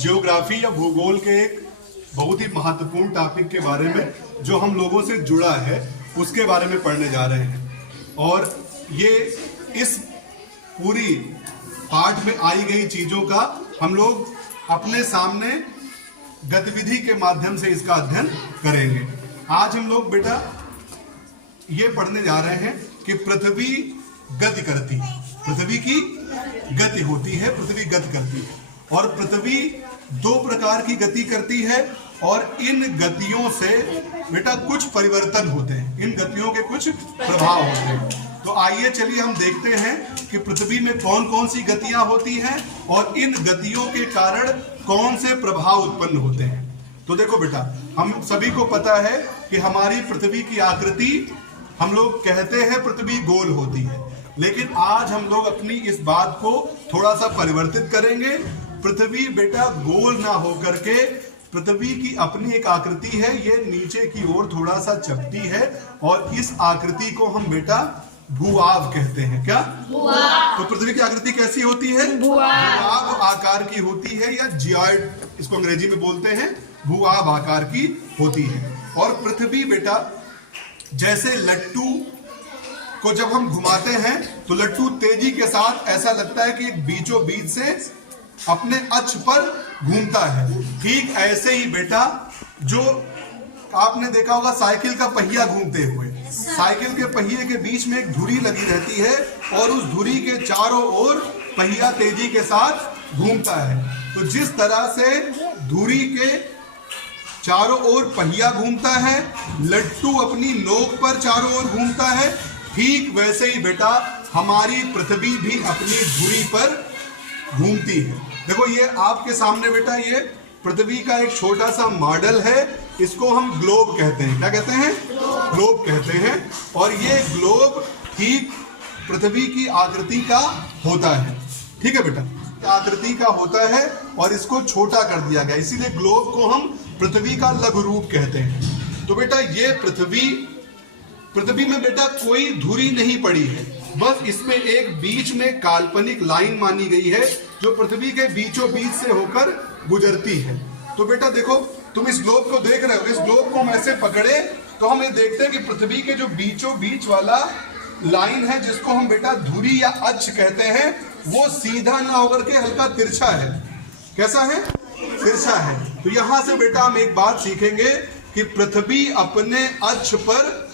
Geography या भूगोल के एक बहुत ही महत्वपूर्ण टॉपिक के बारे में जो हम लोगों से जुड़ा है उसके बारे में पढ़ने जा रहे हैं। और ये इस पूरी पाठ में आई गई चीजों का हम लोग अपने सामने गतिविधि के माध्यम से इसका अध्ययन करेंगे। आज हम लोग बेटा ये पढ़ने जा रहे हैं कि पृथ्वी गति करती है, पृथ्वी की गति होती है, पृथ्वी गति करती है और पृथ्वी दो प्रकार की गति करती है और इन गतियों से बेटा कुछ परिवर्तन होते हैं, इन गतियों के कुछ प्रभाव होते हैं। तो आइए चलिए हम देखते हैं कि पृथ्वी में कौन कौन सी गतियां होती हैं और इन गतियों के कारण कौन से प्रभाव उत्पन्न होते हैं। तो देखो बेटा, हम सभी को पता है कि हमारी पृथ्वी की आकृति, हम लोग कहते हैं पृथ्वी गोल होती है, लेकिन आज हम लोग अपनी इस बात को थोड़ा सा परिवर्तित करेंगे। पृथ्वी बेटा गोल ना होकर के पृथ्वी की अपनी एक आकृति है, ये नीचे की ओर थोड़ा सा चपटी है और इस आकृति को हम बेटा भूआव कहते हैं। क्या तो पृथ्वी की आकृति कैसी होती है? भूआव आकार की होती है या जियॉइड इसको अंग्रेजी में बोलते हैं, भूआव आकार की होती है। और पृथ्वी बेटा जैसे लट्टू को जब हम घुमाते हैं तो लट्टू तेजी के साथ ऐसा लगता है कि बीचों बीच से अपने अक्ष पर घूमता है। ठीक ऐसे ही बेटा जो आपने देखा होगा साइकिल का पहिया घूमते हुए, साइकिल के पहिए के बीच में एक धुरी लगी रहती है और उस धुरी के चारों ओर पहिया तेजी के साथ घूमता है। तो जिस तरह से धुरी के चारों ओर पहिया घूमता है, लट्टू अपनी नोक पर चारों ओर घूमता है, ठीक वैसे ही बेटा हमारी पृथ्वी भी अपनी धुरी पर घूमती है। देखो ये आपके सामने बेटा ये पृथ्वी का एक छोटा सा मॉडल है, इसको हम ग्लोब कहते हैं। क्या कहते हैं? ग्लोब कहते हैं। और ये ग्लोब ठीक पृथ्वी की आकृति का होता है। ठीक है बेटा, आकृति का होता है और इसको छोटा कर दिया गया, इसीलिए ग्लोब को हम पृथ्वी का लघु रूप कहते हैं। तो बेटा ये पृथ्वी में बेटा कोई धुरी नहीं पड़ी है, बस इसमें एक बीच में काल्पनिक लाइन मानी गई है जो पृथ्वी के बीचों बीच से होकर गुजरती है। तो बेटा देखो, तुम इस ग्लोब को देख रहे हो, इस ग्लोब को हम ऐसे पकड़े तो हम ये देखते हैं कि पृथ्वी के जो बीचों बीच वाला लाइन है जिसको हम बेटा धुरी या अक्ष कहते हैं, वो सीधा ना होकर के हल्का तिरछा है। कैसा है? तिरछा है। तो यहां से बेटा हम एक बात सीखेंगे कि पृथ्वी अपने अक्ष पर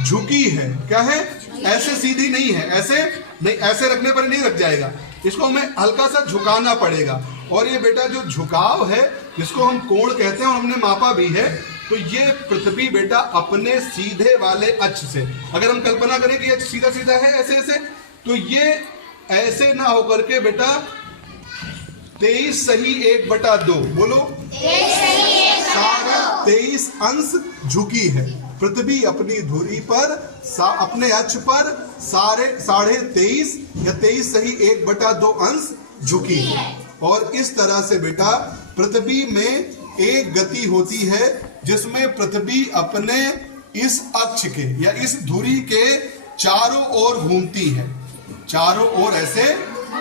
झुकी है। क्या है? ऐसे सीधी नहीं है, ऐसे नहीं, ऐसे रखने पर नहीं रख जाएगा, इसको हमें हल्का सा झुकाना पड़ेगा। और ये बेटा जो झुकाव है जिसको हम कोण कहते हैं और हमने मापा भी है, तो ये पृथ्वी बेटा अपने सीधे वाले अक्ष से, अगर हम कल्पना करें कि ये सीधा सीधा है ऐसे ऐसे, तो ये ऐसे ना होकर के बेटा 23 सही 1/2, बोलो 23 अंश झुकी है। पृथ्वी अपनी धुरी पर अपने अक्ष पर 23.5 या 23 सही 1/2 अंश झुकी है। और इस तरह से बेटा पृथ्वी में एक गति होती है जिसमें पृथ्वी अपने इस अक्ष के या इस धुरी के चारों ओर घूमती है, चारों ओर ऐसे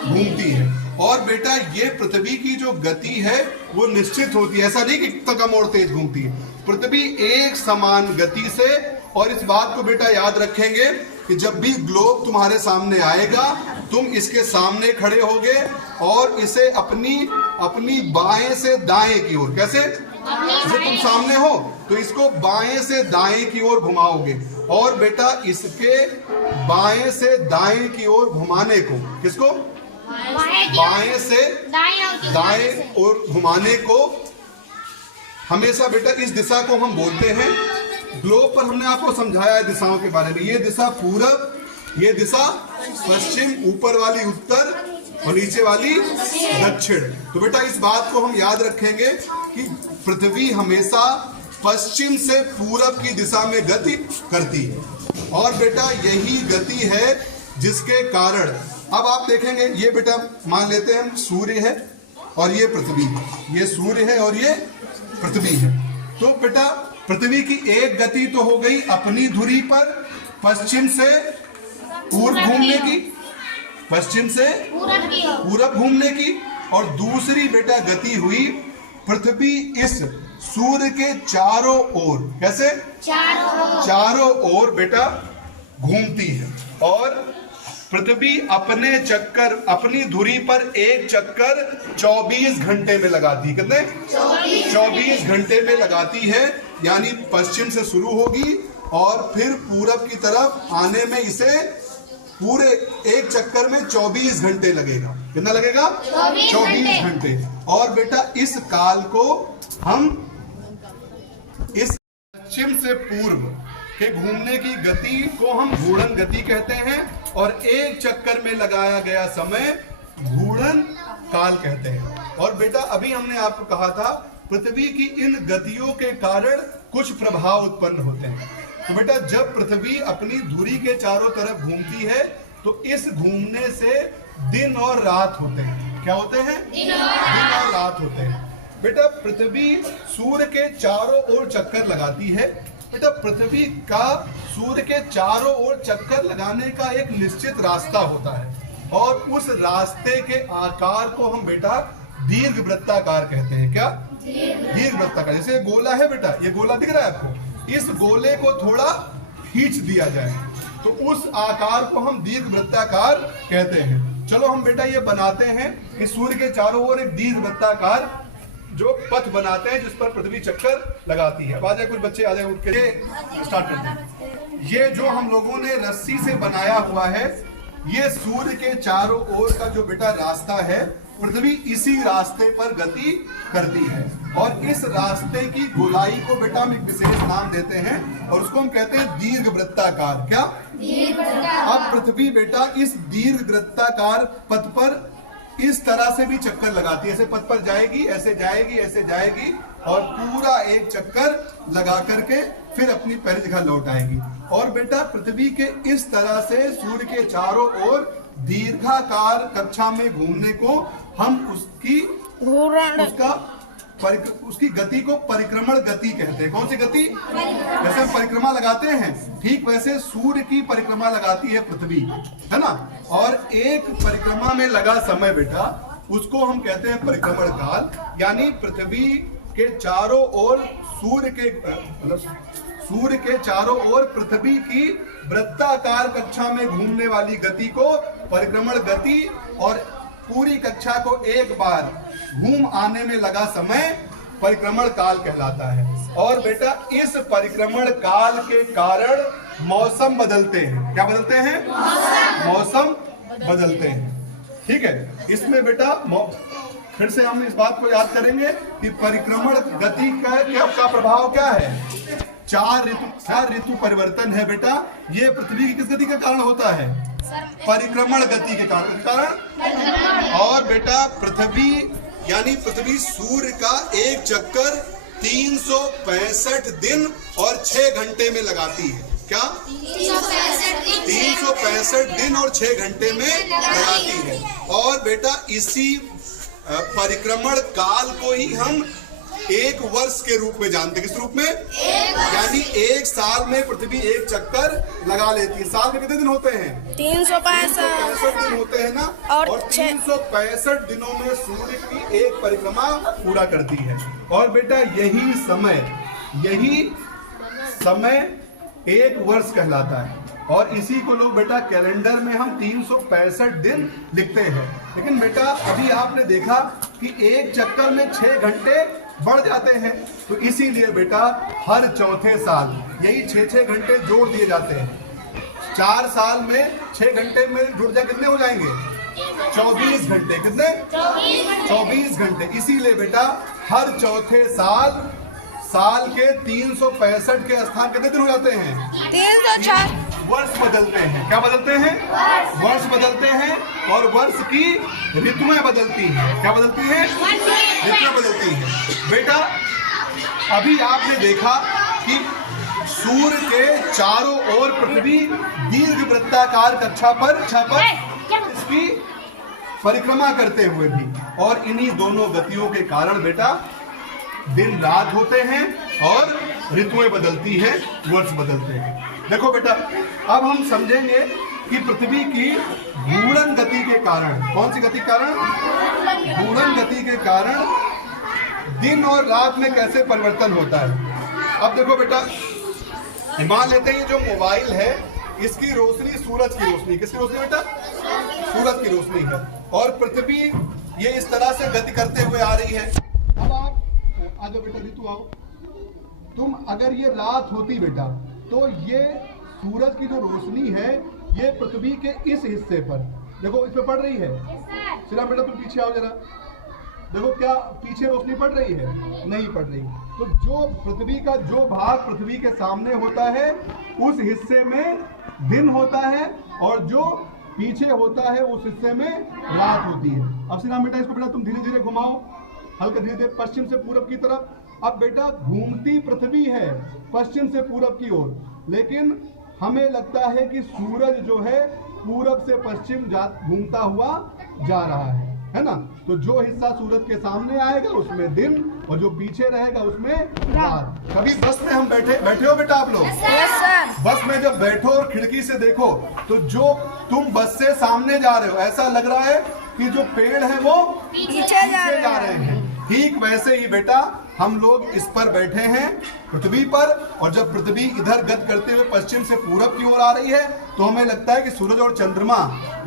घूमती है। और बेटा ये पृथ्वी की जो गति है वो निश्चित होती है, ऐसा नहीं कि कम और तेज घूमती है, पृथ्वी एक समान गति से। और इस बात को बेटा याद रखेंगे कि जब भी ग्लोब तुम्हारे सामने आएगा तुम इसके सामने खड़े होगे और इसे अपनी बाएं से दाएं की ओर, कैसे? जब तुम सामने हो तो इसको बाएं से दाएं की ओर घुमाओगे और बेटा इसके बाएं से दाएं की ओर घुमाने को, किसको? बाएं से दाएं ओर घुमाने को हमेशा बेटा इस दिशा को हम बोलते हैं। ग्लोब पर हमने आपको समझाया है दिशाओं के बारे में, ये दिशा पूरब, ये दिशा पश्चिम, ऊपर वाली उत्तर और नीचे वाली दक्षिण। तो बेटा इस बात को हम याद रखेंगे कि पृथ्वी हमेशा पश्चिम से पूरब की दिशा में गति करती है। और बेटा यही गति है जिसके कारण अब आप देखेंगे, ये बेटा मान लेते हैं सूर्य है और ये पृथ्वी है, ये सूर्य है और ये पृथ्वी है। तो बेटा पृथ्वी की एक गति तो हो गई अपनी धुरी पर पश्चिम से पूर्व घूमने की, पश्चिम से पूरब घूमने की, और दूसरी बेटा गति हुई पृथ्वी इस सूर्य के चारों ओर, कैसे चारों ओर बेटा घूमती है और पृथ्वी अपने चक्कर, अपनी धुरी पर एक चक्कर 24 घंटे में लगाती है। कितने? 24 घंटे में लगाती है, यानी पश्चिम से शुरू होगी और फिर पूरब की तरफ आने में इसे पूरे एक चक्कर में 24 घंटे लगेगा। कितना लगेगा? 24 घंटे। और बेटा इस काल को हम इस पश्चिम से पूर्व के घूमने की गति को हम घूर्णन गति कहते हैं और एक चक्कर में लगाया गया समय घूर्णन काल कहते हैं। और बेटा अभी हमने आपको कहा था पृथ्वी की इन गतियों के कारण कुछ प्रभाव उत्पन्न होते हैं। तो बेटा जब पृथ्वी अपनी धुरी के चारों तरफ घूमती है तो इस घूमने से दिन और रात होते हैं। क्या होते हैं? दिन और रात होते हैं। बेटा पृथ्वी सूर्य के चारों ओर चक्कर लगाती है। बेटा पृथ्वी का सूर्य के चारों ओर चक्कर लगाने का एक निश्चित रास्ता होता है और उस रास्ते के आकार को हम बेटा दीर्घ वृत्ताकार कहते हैं। क्या? दीर्घ वृत्ताकार। जैसे गोला है बेटा, ये गोला दिख रहा है आपको, इस गोले को थोड़ा खींच दिया जाए तो उस आकार को हम दीर्घ वृत्ताकार कहते हैं। चलो हम बेटा ये बनाते हैं कि सूर्य के चारों ओर एक दीर्घ वृत्ताकार जो पथ बनाते हैं जिस पर पृथ्वी चक्कर लगाती है। अब आ जाए कुछ बच्चे, आ जाए उठ के स्टार्ट करते हैं। ये जो हम लोगों ने रस्सी से बनाया हुआ है, ये सूर्य के चारों ओर का जो बेटा रास्ता है, पृथ्वी इसी रास्ते पर गति करती है और इस रास्ते की गोलाई को बेटा हम एक विशेष नाम देते हैं और उसको हम कहते हैं दीर्घ वृत्ताकार। क्या? अब पृथ्वी बेटा इस दीर्घ वृत्ताकार पथ पर इस तरह से भी चक्कर लगाती है। ऐसे पथ पर जाएगी, ऐसे जाएगी, ऐसे जाएगी और पूरा एक चक्कर लगा करके फिर अपनी पहली जगह लौट आएगी। और बेटा पृथ्वी के इस तरह से सूर्य के चारों ओर दीर्घाकार कक्षा में घूमने को हम उसकी गति को परिक्रमण गति कहते हैं। कौन सी गति? जैसे हम परिक्रमा लगाते हैं, ठीक वैसे सूर्य की परिक्रमा लगाती है पृथ्वी, है ना। और एक परिक्रमा में लगा समय बेटा उसको हम कहते हैं परिक्रमण काल, यानी पृथ्वी के चारों ओर सूर्य के चारों ओर पृथ्वी की वृत्ताकार कक्षा में घूमने वाली गति को परिक्रमण गति और पूरी कक्षा को एक बार घूम आने में लगा समय परिक्रमण काल कहलाता है। और बेटा इस परिक्रमण काल के कारण मौसम बदलते हैं। क्या बदलते हैं? मौसम बदलते हैं। ठीक है, इसमें बेटा फिर से हम इस बात को याद करेंगे कि परिक्रमण गति का प्रभाव क्या है? चार ऋतु परिवर्तन है बेटा। ये पृथ्वी की किस गति के कारण होता है? परिक्रमण गति के कारण। और बेटा पृथ्वी यानी पृथ्वी सूर्य का एक चक्कर 365 दिन और 6 घंटे में लगाती है। क्या? 365 दिन और 6 घंटे में लगाती है। और बेटा इसी परिक्रमण काल को ही हम एक वर्ष के रूप में जानते हैं। किस रूप में? यानी एक साल में पृथ्वी एक चक्कर लगा लेती है। साल में कितने दिन होते हैं? 365 दिन होते हैं ना। और 365 दिनों में सूर्य की एक परिक्रमा पूरा करती है। और बेटा यही समय एक वर्ष कहलाता है और इसी को लोग बेटा कैलेंडर में हम 365 दिन लिखते हैं। लेकिन बेटा अभी आपने देखा कि एक चक्कर में 6 घंटे बढ़ जाते हैं, तो इसीलिए बेटा हर चौथे साल यही 6-6 घंटे जोड़ दिए जाते हैं। 4 साल में 6 घंटे में जुड़ जाए कितने हो जाएंगे? 24 घंटे। कितने? 24 घंटे। इसीलिए बेटा हर चौथे साल के 365 के स्थान कितने दिन हो जाते हैं? 304 वर्ष बदलते हैं। क्या बदलते हैं? वर्ष बदलते हैं और वर्ष की ऋतुएं बदलती हैं। क्या बदलती हैं? ऋतुएं बदलती हैं। बेटा अभी आपने देखा कि सूर्य के चारों ओर पृथ्वी दीर्घ वृत्ताकार कक्षा पर इसकी परिक्रमा करते हुए भी, और इन्हीं दोनों गतियों के कारण बेटा दिन रात होते हैं और ऋतुएं बदलती है, वर्ष बदलते हैं। देखो बेटा अब हम समझेंगे कि पृथ्वी की घूर्णन गति के कारण, कौन सी गति के कारण? घूर्णन गति के कारण दिन और रात में कैसे परिवर्तन होता है। अब देखो बेटा, मान लेते हैं ये जो मोबाइल है इसकी रोशनी सूरज की रोशनी, किसकी रोशनी बेटा? सूरज की रोशनी है, और पृथ्वी ये इस तरह से गति करते हुए आ रही है। अब आप आ जाओ बेटा, ऋतु आओ। तुम अगर ये रात होती बेटा, तो ये सूरज की जो रोशनी है ये पृथ्वी के इस हिस्से पर, देखो इस पे पड़ रही है। श्रीराम बेटा तुम पीछे आओ जरा, देखो क्या पीछे रोशनी पड़ रही है? नहीं पड़ रही। तो जो पृथ्वी का जो भाग पृथ्वी के सामने होता है उस हिस्से में दिन होता है, और जो पीछे होता है उस हिस्से में रात होती है। अब श्रीराम बेटा इसको बेटा तुम धीरे धीरे घुमाओ, हल्का धीरे धीरे पश्चिम से पूरब की तरफ। अब बेटा घूमती पृथ्वी है पश्चिम से पूरब की ओर, लेकिन हमें लगता है कि सूरज जो है पूरब से पश्चिम घूमता हुआ जा रहा है ना। तो जो हिस्सा सूरज के सामने आएगा उसमें दिन, और जो पीछे रहेगा उसमें रात। कभी बस में हम बैठे हो बेटा आप लोग? Yes, sir. बस में जब बैठो और खिड़की से देखो तो जो तुम बस से सामने जा रहे हो ऐसा लग रहा है कि जो पेड़ है वो पीछे जा रहे हैं। ठीक वैसे ही बेटा हम लोग इस पर बैठे हैं पृथ्वी पर, और जब पृथ्वी इधर गति करते हुए पश्चिम से पूरब की ओर आ रही है तो हमें लगता है कि सूरज और चंद्रमा,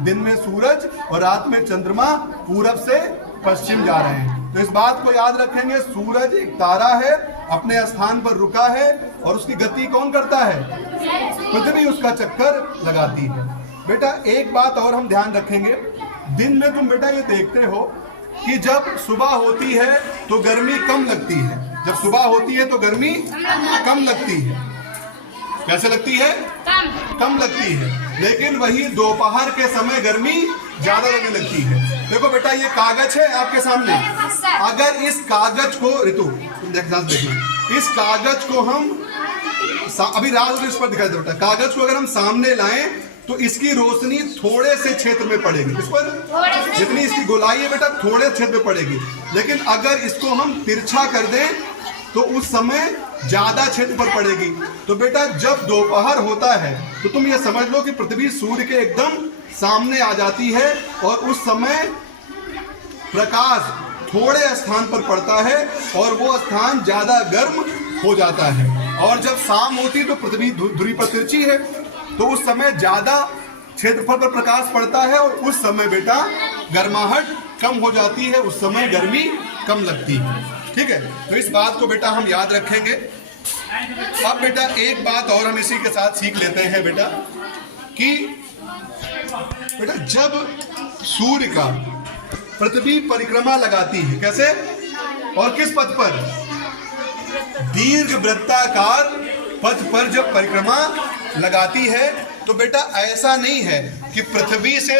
दिन में सूरज और रात में चंद्रमा पूरब से पश्चिम जा रहे हैं। तो इस बात को याद रखेंगे, सूरज एक तारा है, अपने स्थान पर रुका है, और उसकी गति कौन करता है? पृथ्वी उसका चक्कर लगाती है। बेटा एक बात और हम ध्यान रखेंगे, दिन में तुम बेटा ये देखते हो कि जब सुबह होती है तो गर्मी कम लगती है, जब सुबह होती है तो गर्मी कम लगती है। कैसे लगती है? कम लगती है। लेकिन वही दोपहर के समय गर्मी ज्यादा लगने लगती है। देखो बेटा ये कागज है आपके सामने, अगर इस कागज को, ऋतु तुम देखना, इस कागज को हम अभी रात इस पर दिखाई दे बेटा, कागज को अगर हम सामने लाएं तो इसकी रोशनी थोड़े से क्षेत्र में पड़ेगी, इस पर जितनी इसकी गोलाई है बेटा थोड़े क्षेत्र में पड़ेगी। लेकिन अगर इसको हम तिरछा कर दें तो उस समय ज्यादा क्षेत्र पर पड़ेगी। तो बेटा जब दोपहर होता है तो तुम ये समझ लो कि पृथ्वी सूर्य के एकदम सामने आ जाती है, और उस समय प्रकाश थोड़े स्थान पर पड़ता है और वो स्थान ज्यादा गर्म हो जाता है। और जब शाम होती है तो पृथ्वी धुरी पर तिरछी है, तो उस समय ज्यादा क्षेत्रफल पर प्रकाश पड़ता है, और उस समय बेटा गर्माहट कम हो जाती है, उस समय गर्मी कम लगती है। ठीक है, तो इस बात को बेटा हम याद रखेंगे। अब बेटा एक बात और हम इसी के साथ सीख लेते हैं बेटा, कि बेटा जब सूर्य का पृथ्वी परिक्रमा लगाती है, कैसे और किस पथ पर? दीर्घ वृत्ताकार पथ पर जब परिक्रमा लगाती है तो बेटा ऐसा नहीं है कि पृथ्वी से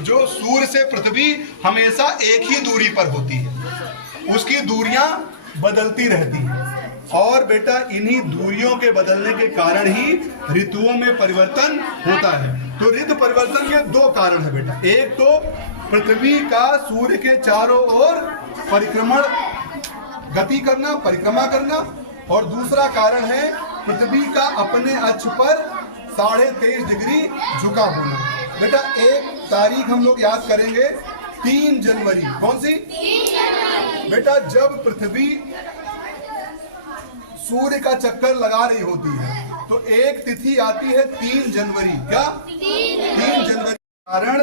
जो सूर्य से पृथ्वी हमेशा एक ही दूरी पर होती है, उसकी दूरियां बदलती रहती हैं। और बेटा इन्हीं दूरियों के बदलने के कारण ही ऋतुओं में परिवर्तन होता है। तो ऋतु परिवर्तन के दो कारण है बेटा, एक तो पृथ्वी का सूर्य के चारों ओर परिक्रमा करना, और दूसरा कारण है पृथ्वी का अपने अक्ष पर 23.5 डिग्री झुका होना। बेटा एक तारीख हम लोग याद करेंगे, 3 जनवरी। कौन सी? 3 जनवरी। बेटा जब पृथ्वी सूर्य का चक्कर लगा रही होती है तो एक तिथि आती है 3 जनवरी। क्या? 3 जनवरी। कारण